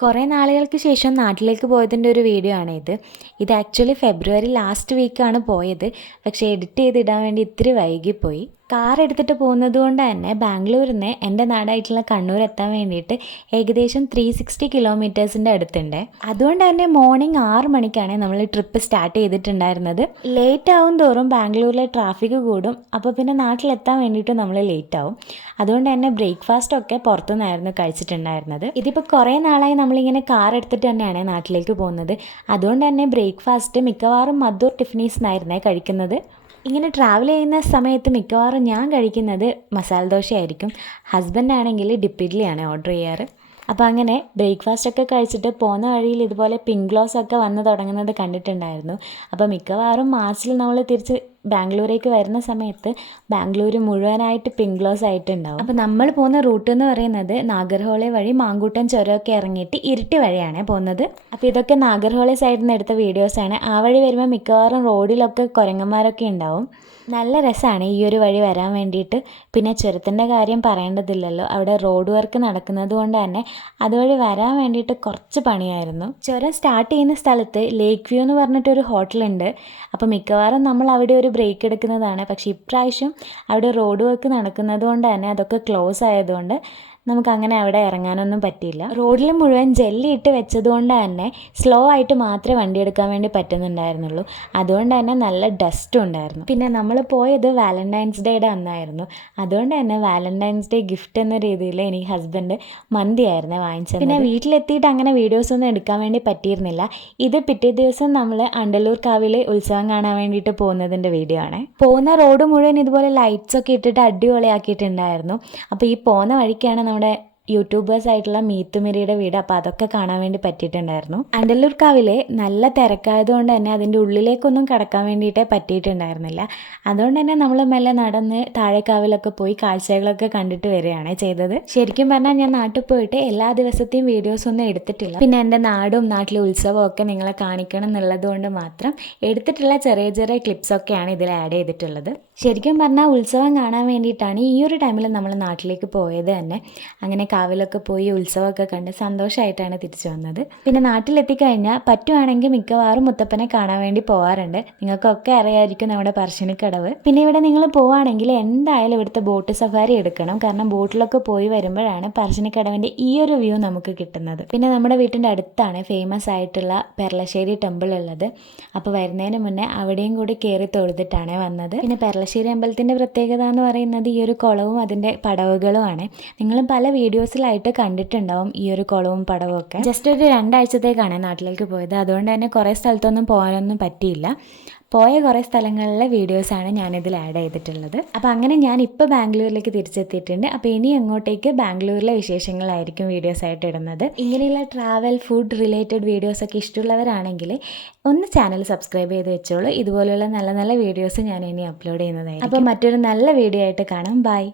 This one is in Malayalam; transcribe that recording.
കുറേ നാളുകൾക്ക് ശേഷം നാട്ടിലേക്ക് പോയതിൻ്റെ ഒരു വീഡിയോ ആണ് ഇത്. ഇത് ആക്ച്വലി ഫെബ്രുവരി ലാസ്റ്റ് വീക്കാണ് പോയത്. പക്ഷേ എഡിറ്റ് ചെയ്തിടാൻ വേണ്ടി ഇത്തിരി വൈകിപ്പോയി. കാർ എടുത്തിട്ട് പോകുന്നത് കൊണ്ട് തന്നെ ബാംഗ്ലൂരിൽ നിന്ന് എൻ്റെ നാടായിട്ടുള്ള കണ്ണൂർ എത്താൻ വേണ്ടിയിട്ട് ഏകദേശം 360 കിലോമീറ്റേഴ്സിൻ്റെ അടുത്തുണ്ട്. അതുകൊണ്ട് തന്നെ മോർണിംഗ് 6 മണിക്കാണ് നമ്മൾ ട്രിപ്പ് സ്റ്റാർട്ട് ചെയ്തിട്ടുണ്ടായിരുന്നത്. ലേറ്റ് ആവും തോറും ബാംഗ്ലൂരിലെ ട്രാഫിക് കൂടും. അപ്പോൾ പിന്നെ നാട്ടിലെത്താൻ വേണ്ടിയിട്ട് നമ്മൾ ലേറ്റ് ആവും. അതുകൊണ്ട് തന്നെ ബ്രേക്ക്ഫാസ്റ്റൊക്കെ പുറത്തുനിന്നായിരുന്നു കഴിച്ചിട്ടുണ്ടായിരുന്നത്. ഇതിപ്പോൾ കുറേ നാളായി നമ്മളിങ്ങനെ കാർ എടുത്തിട്ട് തന്നെയാണ് നാട്ടിലേക്ക് പോകുന്നത്. അതുകൊണ്ട് തന്നെ ബ്രേക്ക്ഫാസ്റ്റ് മിക്കവാറും മധൂർ ടിഫിനീസ് എന്നായിരുന്നേ കഴിക്കുന്നത്. ഇങ്ങനെ ട്രാവൽ ചെയ്യുന്ന സമയത്ത് മിക്കവാറും ഞാൻ കഴിക്കുന്നത് മസാല ദോശയായിരിക്കും. ഹസ്ബൻഡാണെങ്കിൽ ഡിപ്പ് ഇഡ്ഡലിയാണ് ഓർഡർ ചെയ്യാറ്. അപ്പോൾ അങ്ങനെ ബ്രേക്ക്ഫാസ്റ്റൊക്കെ കഴിച്ചിട്ട് പോകുന്ന വഴിയിൽ ഇതുപോലെ പിങ്ക് ഗ്ലോസ് ഒക്കെ വന്ന് തുടങ്ങുന്നത് കണ്ടിട്ടുണ്ടായിരുന്നു. അപ്പോൾ മിക്കവാറും മാർച്ചിൽ നമ്മൾ തിരിച്ച് ബാംഗ്ലൂരേക്ക് വരുന്ന സമയത്ത് ബാംഗ്ലൂർ മുഴുവനായിട്ട് പിങ്ക് ഗ്ലോസ് ആയിട്ടുണ്ടാവും. അപ്പോൾ നമ്മൾ പോകുന്ന റൂട്ട് എന്ന് പറയുന്നത് നാഗർഹോളെ വഴി മാങ്കൂട്ടം ചുരമൊക്കെ ഇറങ്ങിയിട്ട് ഇരിട്ടി വഴിയാണ് പോകുന്നത്. അപ്പോൾ ഇതൊക്കെ നാഗർഹോളെ സൈഡിൽ നിന്ന് എടുത്ത വീഡിയോസാണ്. ആ വഴി വരുമ്പോൾ മിക്കവാറും റോഡിലൊക്കെ കുരങ്ങന്മാരൊക്കെ ഉണ്ടാവും. നല്ല രസമാണ് ഈ ഒരു വഴി വരാൻ വേണ്ടിയിട്ട്. പിന്നെ ചുരത്തിൻ്റെ കാര്യം പറയേണ്ടതില്ലല്ലോ, അവിടെ റോഡ് വർക്ക് നടക്കുന്നത് കൊണ്ട് തന്നെ അതുവഴി വരാൻ വേണ്ടിയിട്ട് കുറച്ച് പണിയായിരുന്നു. ചുരം സ്റ്റാർട്ട് ചെയ്യുന്ന സ്ഥലത്ത് ലേക്ക് വ്യൂ എന്ന് പറഞ്ഞിട്ടൊരു ഹോട്ടലുണ്ട്. അപ്പോൾ മിക്കവാറും നമ്മൾ അവിടെ ഒരു ബ്രേക്ക് എടുക്കുന്നതാണ്. പക്ഷേ ഇപ്രാവശ്യം അവിടെ റോഡ് വർക്ക് നടക്കുന്നത് കൊണ്ട് തന്നെ അതൊക്കെ ക്ലോസ് ആയതുകൊണ്ട് നമുക്കങ്ങനെ അവിടെ ഇറങ്ങാനൊന്നും പറ്റിയില്ല. റോഡിൽ മുഴുവൻ ജെല്ലിയിട്ട് വെച്ചതുകൊണ്ട് തന്നെ സ്ലോ ആയിട്ട് മാത്രമേ വണ്ടി എടുക്കാൻ വേണ്ടി പറ്റുന്നുണ്ടായിരുന്നുള്ളൂ. അതുകൊണ്ട് തന്നെ നല്ല ഡസ്റ്റും ഉണ്ടായിരുന്നു. പിന്നെ നമ്മൾ പോയത് വാലന്റൈൻസ് ഡേയുടെ അന്നായിരുന്നു. അതുകൊണ്ട് തന്നെ വാലന്റൈൻസ് ഡേ ഗിഫ്റ്റ് എന്ന രീതിയിൽ എനിക്ക് ഹസ്ബൻഡ് മന്തിയായിരുന്നു വാങ്ങിച്ചത്. പിന്നെ വീട്ടിലെത്തിയിട്ട് അങ്ങനെ വീഡിയോസൊന്നും എടുക്കാൻ വേണ്ടി പറ്റിയിരുന്നില്ല. ഇത് പിറ്റേ ദിവസം നമ്മൾ അണ്ടല്ലൂർ കാവിലെ ഉത്സവം കാണാൻ വേണ്ടിയിട്ട് പോകുന്നതിൻ്റെ വീഡിയോ ആണ്. പോകുന്ന റോഡ് മുഴുവൻ ഇതുപോലെ ലൈറ്റ്സ് ഒക്കെ ഇട്ടിട്ട് അടിപൊളിയാക്കിയിട്ടുണ്ടായിരുന്നു. അപ്പോൾ ഈ പോകുന്ന വഴിക്കാണ് നമ്മുടെ യൂട്യൂബേഴ്സ് ആയിട്ടുള്ള മീത്തുമിരിയുടെ വീട്. അപ്പോൾ അതൊക്കെ കാണാൻ വേണ്ടി പറ്റിയിട്ടുണ്ടായിരുന്നു. അണ്ടല്ലൂർ കാവിലെ നല്ല തിരക്കായതുകൊണ്ട് തന്നെ അതിൻ്റെ ഉള്ളിലേക്കൊന്നും കിടക്കാൻ വേണ്ടിയിട്ടേ പറ്റിയിട്ടുണ്ടായിരുന്നില്ല. അതുകൊണ്ട് തന്നെ നമ്മൾ മെല്ലെ നടന്ന് താഴെക്കാവിലൊക്കെ പോയി കാഴ്ചകളൊക്കെ കണ്ടിട്ട് വരികയാണ് ചെയ്തത്. ശരിക്കും പറഞ്ഞാൽ ഞാൻ നാട്ടിൽ പോയിട്ട് എല്ലാ ദിവസത്തെയും വീഡിയോസൊന്നും എടുത്തിട്ടില്ല. പിന്നെ എൻ്റെ നാടും നാട്ടിലെ ഉത്സവവും ഒക്കെ നിങ്ങളെ കാണിക്കണം എന്നുള്ളത് കൊണ്ട് മാത്രം എടുത്തിട്ടുള്ള ചെറിയ ചെറിയ ക്ലിപ്സൊക്കെയാണ് ഇതിൽ ആഡ് ചെയ്തിട്ടുള്ളത്. ശരിക്കും പറഞ്ഞാൽ ഉത്സവം കാണാൻ വേണ്ടിയിട്ടാണ് ഈ ഒരു ടൈമിൽ നമ്മൾ നാട്ടിലേക്ക് പോയത് തന്നെ. അങ്ങനെ കാവിലൊക്കെ പോയി ഉത്സവമൊക്കെ കണ്ട് സന്തോഷമായിട്ടാണ് തിരിച്ചു വന്നത്. പിന്നെ നാട്ടിലെത്തിക്കഴിഞ്ഞാൽ പറ്റുവാണെങ്കിൽ മിക്കവാറും മുത്തപ്പനെ കാണാൻ വേണ്ടി പോകാറുണ്ട്. നിങ്ങൾക്കൊക്കെ അറിയാമായിരിക്കും നമ്മുടെ പറശ്ശിനിക്കടവ്. പിന്നെ ഇവിടെ നിങ്ങൾ പോവുകയാണെങ്കിൽ എന്തായാലും ഇവിടുത്തെ ബോട്ട് സഫാരി എടുക്കണം. കാരണം ബോട്ടിലൊക്കെ പോയി വരുമ്പോഴാണ് പറശ്ശിനിക്കടവിൻ്റെ ഈ ഒരു വ്യൂ നമുക്ക് കിട്ടുന്നത്. പിന്നെ നമ്മുടെ വീട്ടിൻ്റെ അടുത്താണ് ഫേമസ് ആയിട്ടുള്ള പെർളശ്ശേരി ടെമ്പിൾ ഉള്ളത്. അപ്പോൾ വരുന്നതിന് മുന്നേ അവിടെയും കൂടി കയറി തൊഴുതിട്ടാണ് വന്നത്. പിന്നെ പെർളശ്ശേരി അമ്പലത്തിൻ്റെ പ്രത്യേകത എന്ന് പറയുന്നത് ഈ ഒരു കുളവും അതിൻ്റെ പടവുകളുമാണ്. നിങ്ങളും പല വീഡിയോസിലായിട്ട് കണ്ടിട്ടുണ്ടാവും ഈ ഒരു കുളവും പടവും ഒക്കെ. ജസ്റ്റ് ഒരു 2 ആഴ്ചത്തേക്കാണ് നാട്ടിലേക്ക് പോയത്. അതുകൊണ്ട് തന്നെ കുറേ സ്ഥലത്തൊന്നും പോകാനൊന്നും പറ്റിയില്ല. പോയ കുറേ സ്ഥലങ്ങളിലെ വീഡിയോസാണ് ഞാനിതിൽ ആഡ് ചെയ്തിട്ടുള്ളത്. അപ്പോൾ അങ്ങനെ ഞാൻ ഇപ്പോൾ ബാംഗ്ലൂരിലേക്ക് തിരിച്ചെത്തിയിട്ടുണ്ട്. അപ്പോൾ ഇനി അങ്ങോട്ടേക്ക് ബാംഗ്ലൂരിലെ വിശേഷങ്ങളായിരിക്കും വീഡിയോസായിട്ട് ഇടുന്നത്. ഇങ്ങനെയുള്ള ട്രാവൽ ഫുഡ് റിലേറ്റഡ് വീഡിയോസൊക്കെ ഇഷ്ടമുള്ളവരാണെങ്കിൽ ഒന്ന് ചാനൽ സബ്സ്ക്രൈബ് ചെയ്ത് വെച്ചോളൂ. ഇതുപോലെയുള്ള നല്ല നല്ല വീഡിയോസ് ഞാൻ ഇനി അപ്ലോഡ് ചെയ്യുന്നതായിരിക്കും. അപ്പോൾ മറ്റൊരു നല്ല വീഡിയോ ആയിട്ട് കാണാം. ബൈ.